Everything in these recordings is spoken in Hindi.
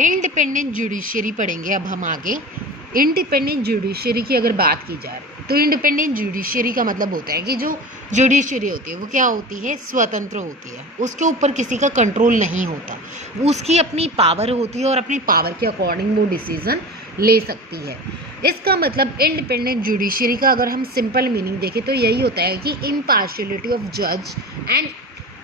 इंडिपेंडेंट जुडिशरी पढ़ेंगे अब हम आगे। इंडिपेंडेंट जुडिशरी की अगर बात की जाए तो इंडिपेंडेंट जुडिशरी का मतलब होता है कि जो जुडिशरी होती है वो क्या होती है, स्वतंत्र होती है, उसके ऊपर किसी का कंट्रोल नहीं होता, उसकी अपनी पावर होती है और अपनी पावर के अकॉर्डिंग वो डिसीजन ले सकती है। इसका मतलब इंडिपेंडेंट जुडिशरी का अगर हम सिंपल मीनिंग देखें तो यही होता है कि इम्पार्शियलिटी ऑफ जज and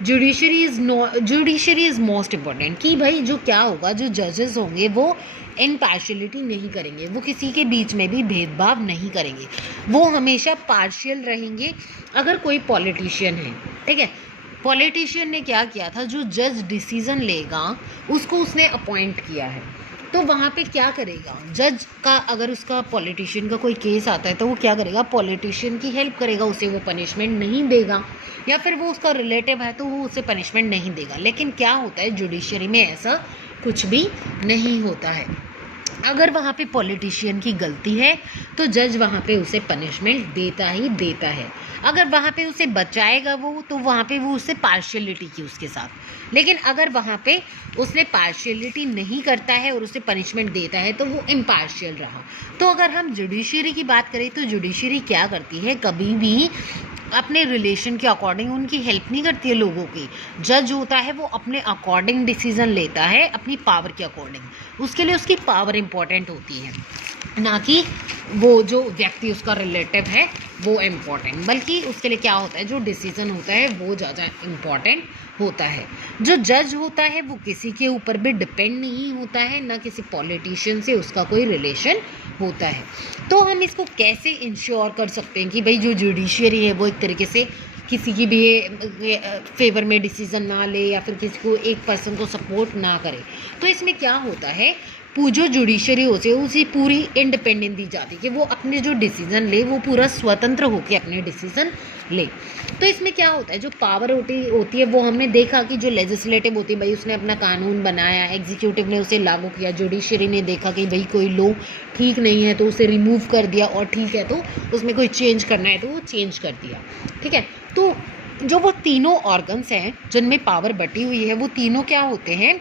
judiciary is most important. कि भाई जो क्या होगा, जो जजेस होंगे वो इम्पार्शियलिटी नहीं करेंगे, वो किसी के बीच में भी भेदभाव नहीं करेंगे, वो हमेशा पार्शियल रहेंगे। अगर कोई पॉलिटिशियन है, ठीक है, पॉलिटिशियन ने क्या किया था, जो जज डिसीजन लेगा उसको उसने अपॉइंट किया है, तो वहाँ पे क्या करेगा जज का, अगर उसका पॉलिटिशियन का कोई केस आता है तो वो क्या करेगा, पॉलिटिशियन की हेल्प करेगा, उसे वो पनिशमेंट नहीं देगा, या फिर वो उसका रिलेटिव है तो वो उसे पनिशमेंट नहीं देगा। लेकिन क्या होता है जुडिशरी में, ऐसा कुछ भी नहीं होता है। अगर वहाँ पे पॉलिटिशियन की गलती है तो जज वहाँ पे उसे पनिशमेंट देता ही देता है। अगर वहाँ पे उसे बचाएगा वो, तो वहाँ पे वो उससे पार्शियलिटी की उसके साथ। लेकिन अगर वहाँ पे उसने पार्शियलिटी नहीं करता है और उसे पनिशमेंट देता है तो वो इम्पार्शियल रहा। तो अगर हम जुडिशरी की बात करें तो जुडिशरी क्या करती है, कभी भी अपने रिलेशन के अकॉर्डिंग उनकी हेल्प नहीं करती है लोगों की। जज होता है वो अपने अकॉर्डिंग डिसीजन लेता है, अपनी पावर के अकॉर्डिंग, उसके लिए उसकी पावर इम्पॉर्टेंट होती है, ना कि वो जो व्यक्ति उसका रिलेटिव है वो इम्पॉर्टेंट, बल्कि उसके लिए क्या होता है, जो डिसीजन होता है वो ज़्यादा इम्पॉर्टेंट होता है। जो जज होता है वो किसी के ऊपर भी डिपेंड नहीं होता है, ना किसी पॉलिटिशियन से उसका कोई रिलेशन होता है। तो हम इसको कैसे इंश्योर कर सकते हैं कि भाई जो जुडिशरी है वो एक तरीके से किसी की भी फेवर में डिसीजन ना ले या फिर किसी को एक पर्सन को सपोर्ट ना करे। तो इसमें क्या होता है, जो जुडिशरी होती है उसे पूरी इंडिपेंडेंट दी जाती है कि वो अपने जो डिसीजन ले वो पूरा स्वतंत्र होकर अपने डिसीजन ले। तो इसमें क्या होता है, जो पावर होती है वो हमने देखा कि जो लेजिस्लेटिव होती है भाई उसने अपना कानून बनाया, एग्जीक्यूटिव ने उसे लागू किया, जुडिशरी ने देखा कि भाई कोई लॉ ठीक नहीं है तो उसे रिमूव कर दिया, और ठीक है तो उसमें कोई चेंज करना है तो वो चेंज कर दिया। ठीक है, तो जो वो तीनों ऑर्गन्स हैं जिनमें पावर बटी हुई है वो तीनों क्या होते हैं,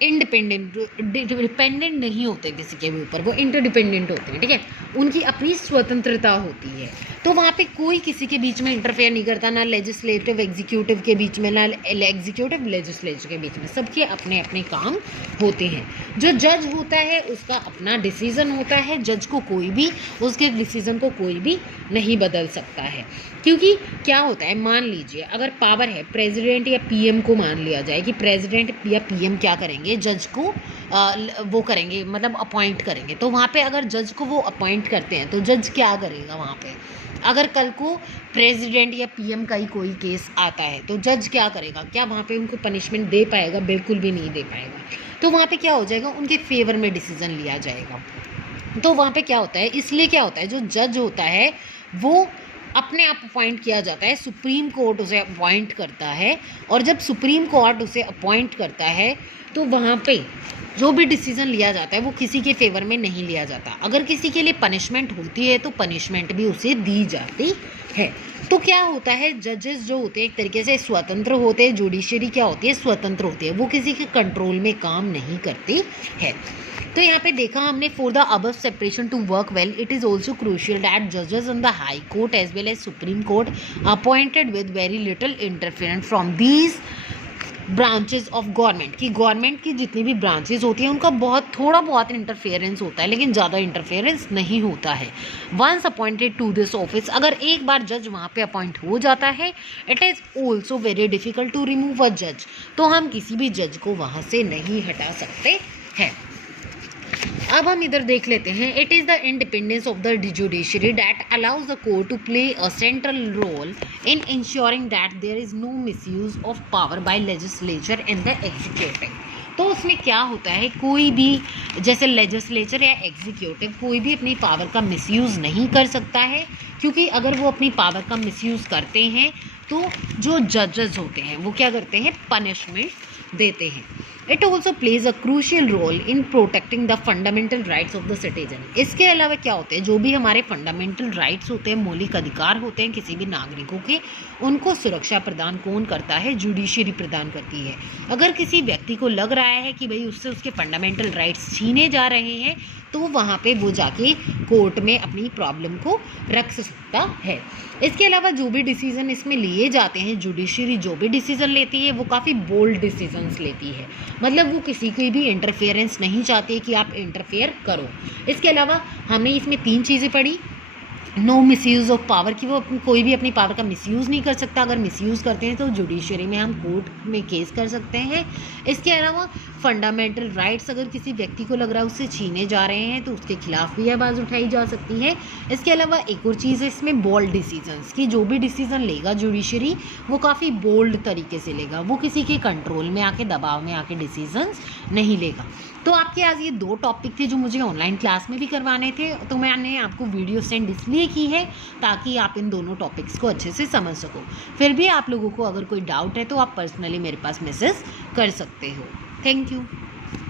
डिपेंडेंट नहीं होते किसी के भी ऊपर, वो इंटरडिपेंडेंट होते हैं। ठीक है, उनकी अपनी स्वतंत्रता होती है। तो वहाँ पे कोई किसी के बीच में इंटरफेयर नहीं करता, ना लेजिस्लेटिव एग्जीक्यूटिव के बीच में, ना एग्जीक्यूटिव लेजिस्लेटिव के बीच में, सबके अपने अपने काम होते हैं। जो जज होता है उसका अपना डिसीजन होता है, जज को कोई भी उसके डिसीजन को कोई भी नहीं बदल सकता है। क्योंकि क्या होता है, मान लीजिए अगर पावर है प्रेसिडेंट या पीएम को, मान लिया जाए कि प्रेसिडेंट या पीएम क्या करेंगे, जज को वो करेंगे, मतलब अपॉइंट करेंगे। तो वहाँ पे अगर जज को वो अपॉइंट करते हैं तो जज क्या करेगा वहाँ पे, अगर कल को प्रेसिडेंट या पीएम का ही कोई केस आता है तो जज क्या करेगा, क्या वहाँ पे उनको पनिशमेंट दे पाएगा, बिल्कुल भी नहीं दे पाएगा। तो वहाँ पे क्या हो जाएगा, उनके फेवर में डिसीजन लिया जाएगा। तो वहाँ पे क्या होता है, इसलिए क्या होता है, जो जज होता है वो अपने आप अपॉइंट किया जाता है, सुप्रीम कोर्ट उसे अपॉइंट करता है, और जब सुप्रीम कोर्ट उसे अपॉइंट करता है तो वहाँ पे जो भी डिसीजन लिया जाता है वो किसी के फेवर में नहीं लिया जाता। अगर किसी के लिए पनिशमेंट होती है तो पनिशमेंट भी उसे दी जाती है। तो क्या होता है, जजेस जो होते हैं एक तरीके से स्वतंत्र होते हैं, जुडिशरी क्या होती है, स्वतंत्र होती है, वो किसी के कंट्रोल में काम नहीं करती है। तो यहाँ पे देखा हमने, for the above separation to work well it is also crucial that जजेस in the high court as well as supreme court appointed with very little interference from these branches of government, की गवर्नमेंट की जितनी भी ब्रांचेस होती हैं उनका थोड़ा बहुत इंटरफेरेंस होता है, लेकिन ज़्यादा इंटरफेरेंस नहीं होता है। Once appointed to this office, अगर एक बार जज वहाँ पे अपॉइंट हो जाता है, it is also very difficult to remove a जज, तो हम किसी भी जज को वहाँ से नहीं हटा सकते हैं। अब हम इधर देख लेते हैं, it is the independence of the judiciary that allows the court to play a central role in ensuring that there is no misuse of power by legislature and the executive. तो उसमें क्या होता है, कोई भी जैसे लेजिस्लेचर या एग्जीक्यूटिव कोई भी अपनी पावर का मिसयूज़ नहीं कर सकता है, क्योंकि अगर वो अपनी पावर का मिसयूज़ करते हैं तो जो जजेस होते हैं वो क्या करते हैं, पनिशमेंट देते हैं। It also plays a crucial role in protecting the fundamental rights of the citizen. इसके अलावा क्या होते हैं, जो भी हमारे फंडामेंटल राइट्स होते हैं, मौलिक अधिकार होते हैं किसी भी नागरिकों के, उनको सुरक्षा प्रदान कौन करता है? जुडिशरी प्रदान करती है। अगर किसी व्यक्ति को लग रहा है कि भाई उससे उसके फंडामेंटल राइट्स छीने जा रहे हैं, तो वहाँ पे वो जाके कोर्ट में अपनी प्रॉब्लम को रख सकता है। इसके अलावा जो भी डिसीजन इसमें लिए जाते हैं, जुडिशरी जो भी डिसीजन लेती है वो काफ़ी बोल्ड डिसीजंस लेती है, मतलब वो किसी की भी इंटरफेरेंस नहीं चाहती कि आप इंटरफेयर करो। इसके अलावा हमने इसमें 3 चीज़ें पढ़ी। नो मिसयूज़ ऑफ पावर, कि वो कोई भी अपनी पावर का मिसयूज़ नहीं कर सकता। अगर मिसयूज़ करते हैं तो जुडिशरी में हम कोर्ट में केस कर सकते हैं। इसके अलावा फंडामेंटल राइट्स अगर किसी व्यक्ति को लग रहा है उससे छीने जा रहे हैं तो उसके खिलाफ भी आवाज़ उठाई जा सकती है। इसके अलावा एक और चीज़ है इसमें, बोल्ड डिसीजंस, कि जो भी डिसीज़न लेगा जुडिशरी वो काफ़ी बोल्ड तरीके से लेगा, वो किसी के कंट्रोल में आके, दबाव में आके डिसीजंस नहीं लेगा। तो आपके आज ये 2 टॉपिक थे जो मुझे ऑनलाइन क्लास में भी करवाने थे, तो मैंने आपको वीडियो सेंड इसलिए की है ताकि आप इन दोनों टॉपिक्स को अच्छे से समझ सको। फिर भी आप लोगों को अगर कोई डाउट है तो आप पर्सनली मेरे पास मैसेज कर सकते हो। Thank you.